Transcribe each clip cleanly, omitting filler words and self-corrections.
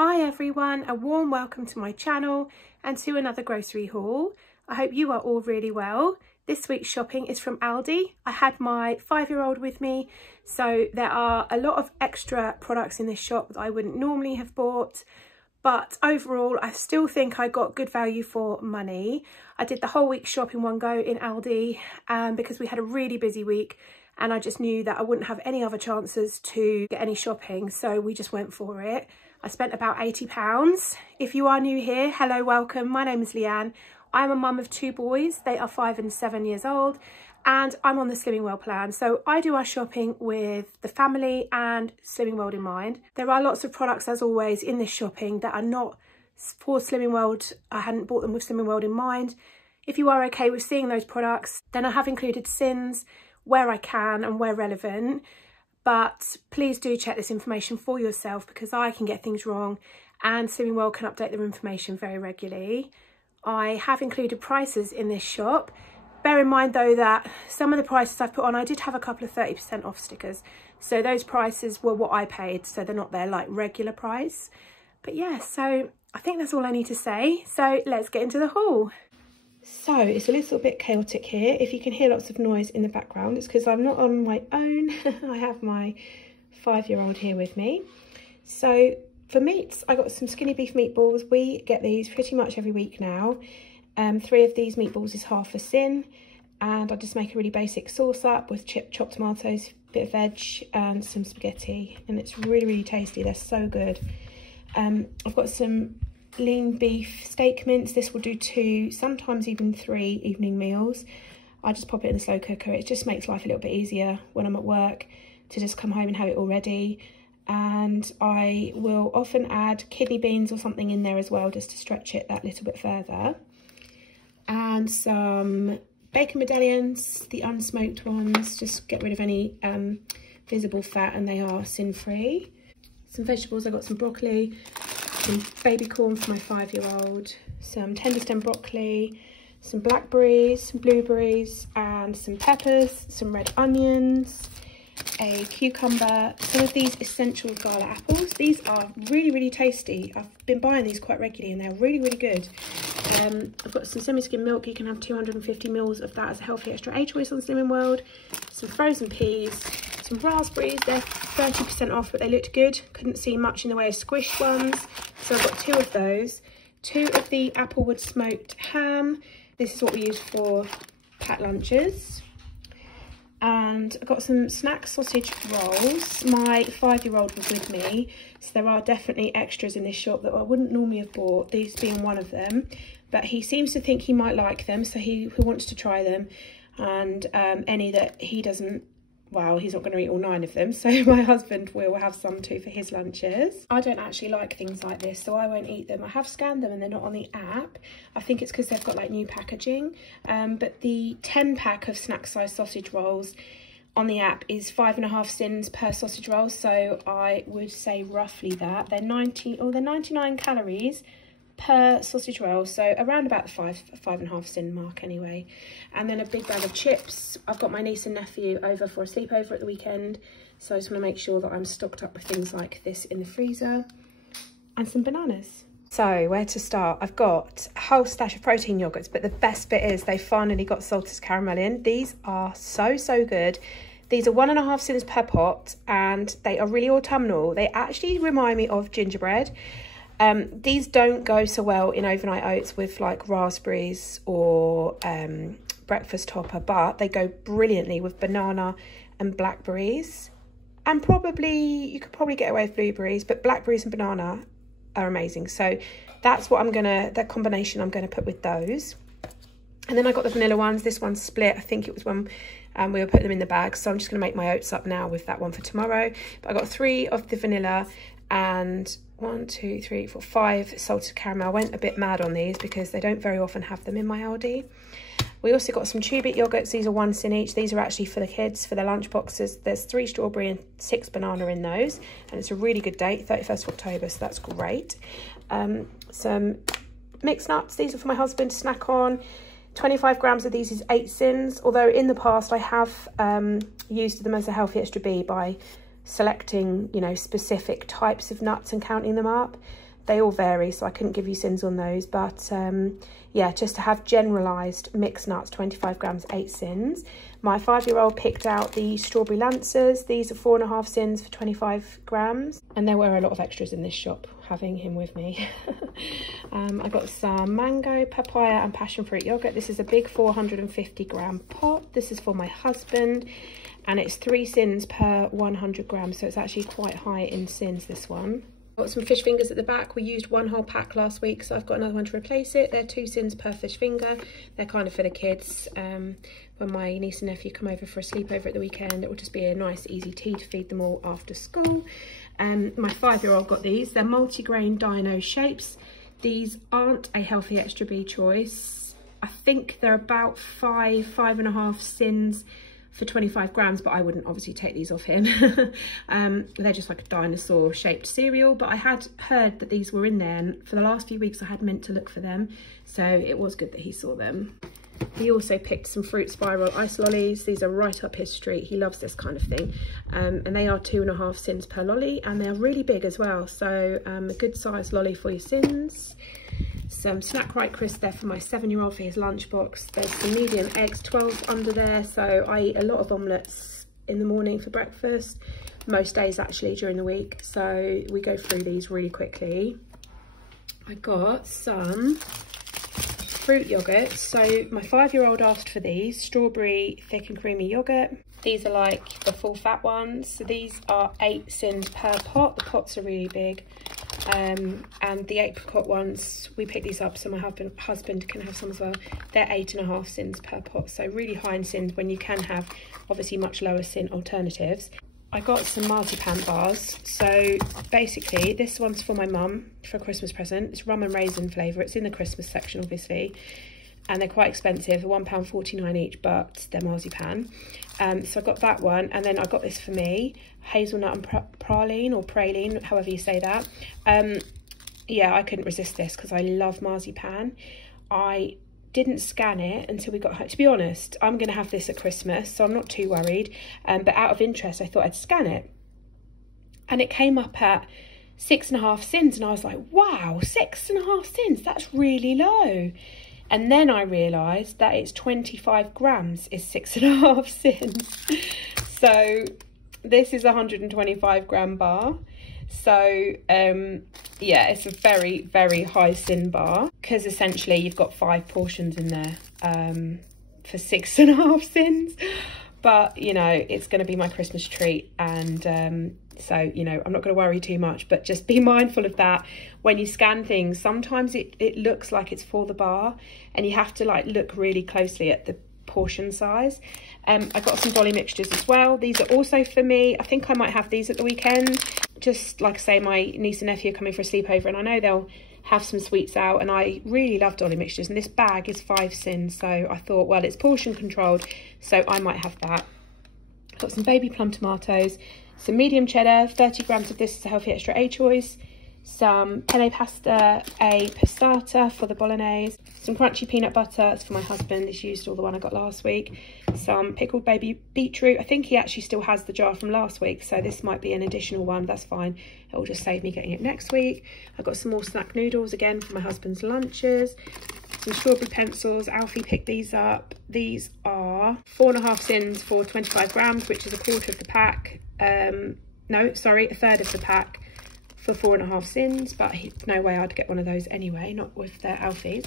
Hi everyone, a warm welcome to my channel and to another grocery haul. I hope you are all really well. This week's shopping is from Aldi. I had my 5-year-old with me, so there are a lot of extra products in this shop that I wouldn't normally have bought. But overall, I still think I got good value for money. I did the whole week's shop in one go in Aldi because we had a really busy week and I just knew that I wouldn't have any other chances to get any shopping, so we just went for it. I spent about £80. If you are new here, hello, welcome. My name is Leanne. I'm a mum of 2 boys. They are 5 and 7 years old and I'm on the Slimming World plan. So I do our shopping with the family and Slimming World in mind. There are lots of products, as always, in this shopping that are not for Slimming World. I hadn't bought them with Slimming World in mind. If you are okay with seeing those products, then I have included SINs where I can and where relevant. But please do check this information for yourself because I can get things wrong and Slimming World can update their information very regularly. I have included prices in this shop. Bear in mind though that some of the prices I've put on, I did have a couple of 30% off stickers. So those prices were what I paid, so they're not their like regular price. But yeah, so I think that's all I need to say. So let's get into the haul. So it's a little bit chaotic here. If you can hear lots of noise in the background, it's because I'm not on my own. I have my 5-year-old here with me. So for meats, I got some skinny beef meatballs. We get these pretty much every week now. 3 of these meatballs is half a sin. And I just make a really basic sauce up with chopped tomatoes, bit of veg and some spaghetti. And it's really, really tasty. They're so good. I've got some lean beef steak mince. This will do 2, sometimes even 3 evening meals. I just pop it in the slow cooker. It just makes life a little bit easier when I'm at work to just come home and have it all ready. And I will often add kidney beans or something in there as well, just to stretch it that little bit further. And some bacon medallions, the unsmoked ones, just get rid of any visible fat, and they are sin-free. Some vegetables, I got some broccoli, some baby corn for my 5-year-old, some tender stem broccoli, some blackberries, some blueberries and some peppers, some red onions, a cucumber, some of these essential gala apples. These are really, really tasty. I've been buying these quite regularly and they're really, really good. I've got some semi-skim milk. You can have 250 ml of that as a healthy extra A choice on Slimming World. Some frozen peas, some raspberries. They're 30% off, but they looked good. Couldn't see much in the way of squished ones, so I've got 2 of those. 2 of the applewood smoked ham. This is what we use for packed lunches. And I got some snack sausage rolls. My 5-year-old was with me, so there are definitely extras in this shop that I wouldn't normally have bought, these being one of them. But he seems to think he might like them, so he wants to try them. And any that he doesn't, well, he's not going to eat all 9 of them, so my husband will have some too for his lunches. I don't actually like things like this, so I won't eat them. I have scanned them and they're not on the app. I think it's because they've got like new packaging. But the 10 pack of snack size sausage rolls on the app is 5.5 sins per sausage roll, so I would say roughly that. They're 99 calories per sausage roll, so around about the 5.5 sin mark anyway. And then a big bag of chips. I've got my niece and nephew over for a sleepover at the weekend, so I just want to make sure that I'm stocked up with things like this in the freezer. And some bananas. So where to start? I've got a whole stash of protein yogurts, but the best bit is they finally got salted caramel in. These are so, so good. These are 1.5 sins per pot and they are really autumnal. They actually remind me of gingerbread. These don't go so well in overnight oats with like raspberries or breakfast topper, but they go brilliantly with banana and blackberries. And you could probably get away with blueberries, but blackberries and banana are amazing. So that's what that combination I'm gonna put with those. And then I got the vanilla ones. This one's split. I think it was when we were putting them in the bag. So I'm just gonna make my oats up now with that one for tomorrow. But I got 3 of the vanilla and 1, 2, 3, 4, 5 salted caramel. I went a bit mad on these because they don't very often have them in my Aldi. We also got some Chubit yogurts. These are 1 sin each. These are actually for the kids, for their lunch boxes. There's 3 strawberry and 6 banana in those. And it's a really good date, 31st of October, so that's great. Some mixed nuts. These are for my husband to snack on. 25 grams of these is 8 sins. Although in the past I have used them as a healthy extra B by selecting, you know, specific types of nuts and counting them up. they all vary, so I couldn't give you sins on those, but yeah, just to have generalised mixed nuts, 25 grams, 8 sins. My 5-year-old picked out the strawberry lancers. These are 4.5 sins for 25 grams. And there were a lot of extras in this shop, having him with me. I got some mango, papaya and passion fruit yogurt. This is a big 450 gram pot. This is for my husband, and it's 3 sins per 100 grams, so it's actually quite high in sins, this one. Got some fish fingers at the back. We used 1 whole pack last week, so I've got another one to replace it. They're 2 sins per fish finger. They're kind of for the kids. When my niece and nephew come over for a sleepover at the weekend, it will just be a nice easy tea to feed them all after school. My 5-year-old got these. They're multi-grain dino shapes. These aren't a healthy extra B choice. I think they're about 5.5 sins for 25 grams, but I wouldn't obviously take these off him. They're just like a dinosaur shaped cereal, but I had heard that these were in there, and for the last few weeks I had meant to look for them, so it was good that he saw them. He also picked some fruit spiral ice lollies. These are right up his street. He loves this kind of thing, and they are 2.5 sins per lolly, and they're really big as well, so a good sized lolly for your sins. Some snack right crisp there for my 7-year-old for his lunchbox. There's some medium eggs, 12 under there, so I eat a lot of omelettes in the morning for breakfast, most days actually during the week, so we go through these really quickly. I got some fruit yogurt. So my 5-year-old asked for these, strawberry thick and creamy yogurt. These are like the full fat ones, so these are 8 sins per pot. The pots are really big. And the apricot ones, we picked these up so my husband can have some as well. They're 8.5 sins per pot, so really high in sins when you can have obviously much lower sin alternatives. I got some marzipan bars. So basically this one's for my mum for a Christmas present. It's rum and raisin flavour. It's in the Christmas section obviously, and they're quite expensive. They're £1.49 each, but they're marzipan. So I got that one, and then I got this for me, hazelnut and praline, or praline, however you say that. Yeah, I couldn't resist this because I love marzipan. I didn't scan it until we got home. To be honest, I'm going to have this at Christmas, so I'm not too worried. But out of interest, I thought I'd scan it. And it came up at 6.5 sins, and I was like, wow, 6.5 sins, that's really low. And then I realised that it's 25 grams is 6.5 sins. So this is a 125 gram bar. So yeah, it's a very, very high sin bar, because essentially you've got 5 portions in there for 6.5 sins. But, you know, it's going to be my Christmas treat, and so, you know, I'm not going to worry too much, but just be mindful of that. When you scan things, sometimes it looks like it's for the bar, and you have to like look really closely at the portion size. I got some dolly mixtures as well. These are also for me. I think I might have these at the weekend. Just like I say, my niece and nephew are coming for a sleepover, and I know they'll have some sweets out, and I really love dolly mixtures, and this bag is 5 sins, so I thought, well, it's portion controlled, so I might have that. Got some baby plum tomatoes, some medium cheddar, 30 grams of this is a healthy extra A choice, some penne pasta, a passata for the bolognese, some crunchy peanut butter, it's for my husband, he's used all the one I got last week, some pickled baby beetroot. I think he actually still has the jar from last week, so this might be an additional one, that's fine, it will just save me getting it next week. I've got some more snack noodles again for my husband's lunches, some strawberry pencils. Alfie picked these up. These are 4.5 sins for 25 grams, which is 1/4 of the pack. No, sorry, 1/3 of the pack for 4.5 sins, but no way I'd get one of those anyway, not with their Alfies.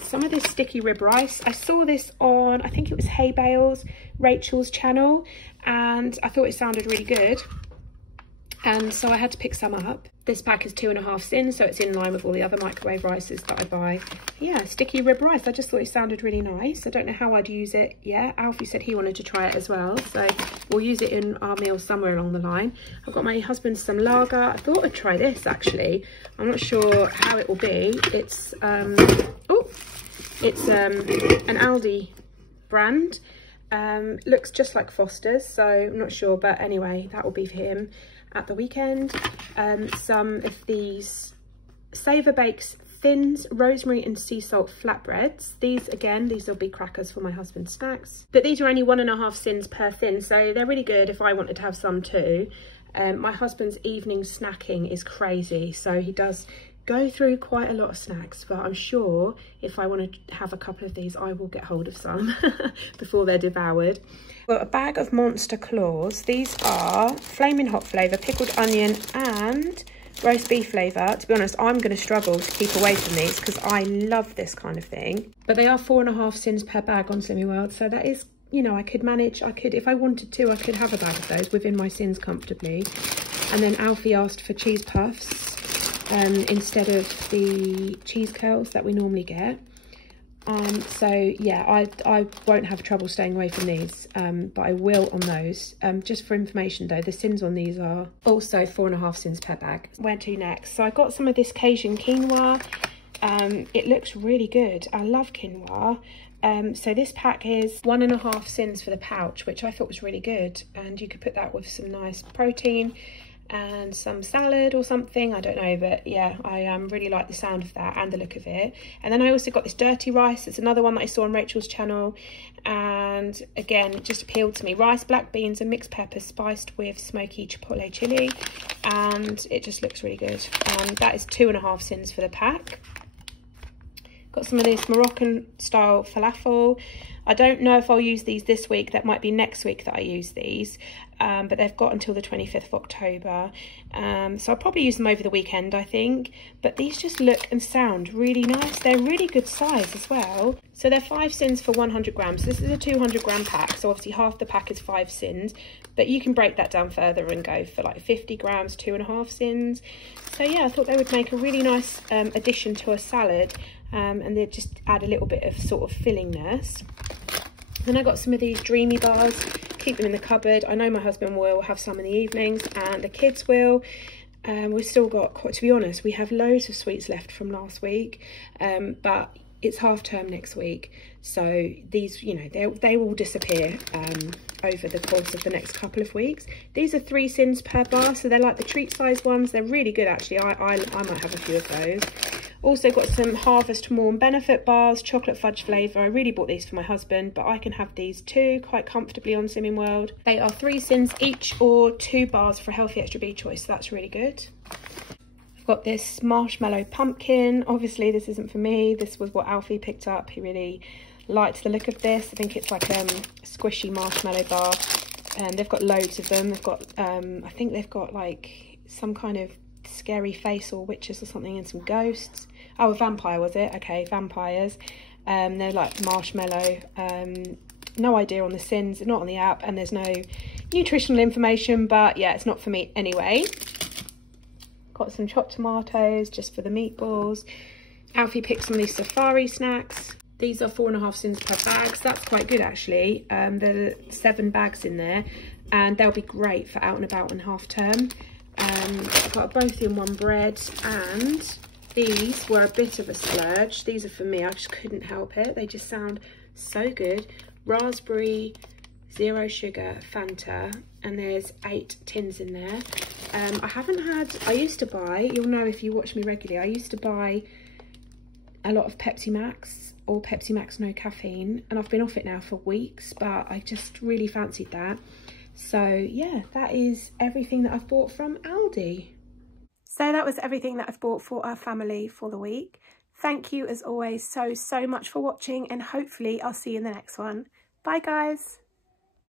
Some of this sticky rib rice, I saw this on, I think it was Hay Bales, Rachel's channel, and I thought it sounded really good, and so I had to pick some up. This pack is 2.5 sins, so it's in line with all the other microwave rices that I buy. Yeah, sticky rib rice, I just thought it sounded really nice. I don't know how I'd use it yet. Alfie said he wanted to try it as well, so we'll use it in our meal somewhere along the line. I've got my husband some lager. I thought I'd try this actually. I'm not sure how it will be. It's an Aldi brand. Looks just like Foster's, so I'm not sure, but anyway, that will be for him at the weekend. Some of these Savour Bakes Thins, rosemary and sea salt flatbreads. These again, these will be crackers for my husband's snacks, but these are only 1.5 sins per thin, so they're really good if I wanted to have some too. My husband's evening snacking is crazy, so he does go through quite a lot of snacks, but I'm sure if I want to have a couple of these, I will get hold of some before they're devoured. Well, a bag of Monster Claws. These are flaming hot flavour, pickled onion and roast beef flavour. To be honest, I'm going to struggle to keep away from these because I love this kind of thing. But they are 4.5 cents per bag on Slimming World, so that is, you know, I could manage. I could, if I wanted to, I could have a bag of those within my sins comfortably. And then Alfie asked for cheese puffs instead of the cheese curls that we normally get. So yeah, I won't have trouble staying away from these, but I will on those. Just for information though, the sins on these are also 4.5 cents per bag. Where to next? So I got some of this Cajun quinoa. It looks really good. I love quinoa. So this pack is 1.5 cents for the pouch, which I thought was really good, and you could put that with some nice protein and some salad or something, I don't know, but yeah, I really like the sound of that and the look of it. And then I also got this dirty rice. It's another one that I saw on Rachel's channel, and again, it just appealed to me. Rice, black beans and mixed peppers spiced with smoky chipotle chili, and it just looks really good. That is 2.5 cents for the pack. Got some of this Moroccan style falafel. I don't know if I'll use these this week. That might be next week that I use these. But they've got until the 25th of October. So I'll probably use them over the weekend, I think. But these just look and sound really nice. They're really good size as well. So they're 5 cents for 100 grams. This is a 200 gram pack. So obviously half the pack is 5 cents. But you can break that down further and go for like 50 grams, 2.5 cents. So yeah, I thought they would make a really nice addition to a salad. And they just add a little bit of sort of fillingness. Then I got some of these Dreamy bars, keep them in the cupboard. I know my husband will have some in the evenings and the kids will. We've still got, to be honest, we have loads of sweets left from last week, but it's half term next week. So these, you know, they will disappear over the course of the next couple of weeks. These are 3 cents per bar, so they're like the treat size ones. They're really good actually. I might have a few of those. Also got some Harvest Morn Benefit bars, chocolate fudge flavour. I really bought these for my husband, but I can have these too quite comfortably on Slimming World. They are 3 cents each or 2 bars for a healthy extra B choice, so that's really good. I've got this marshmallow pumpkin. Obviously this isn't for me. This was what Alfie picked up. He really liked the look of this. I think it's like a squishy marshmallow bar, and they've got loads of them. They've got I think they've got like some kind of scary face or witches or something, and some ghosts. Oh, a vampire was it? Okay, vampires. They're like marshmallow. No idea on the sins, not on the app, and there's no nutritional information, but yeah, it's not for me anyway. Got some chopped tomatoes just for the meatballs. Alfie picked some of these safari snacks. These are 4.5 cents per bag, so that's quite good actually. There are 7 bags in there, and they'll be great for out and about and half term. I've got both in one bread, and these were a bit of a splurge. These are for me, I just couldn't help it. They just sound so good. Raspberry, 0 sugar Fanta, and there's 8 tins in there. I used to buy, you'll know if you watch me regularly, I used to buy a lot of Pepsi Max or Pepsi Max no caffeine, and I've been off it now for weeks, but I just really fancied that. So yeah, that is everything that I've bought from Aldi. So that was everything that I've bought for our family for the week. Thank you as always so much for watching, and hopefully I'll see you in the next one. Bye guys.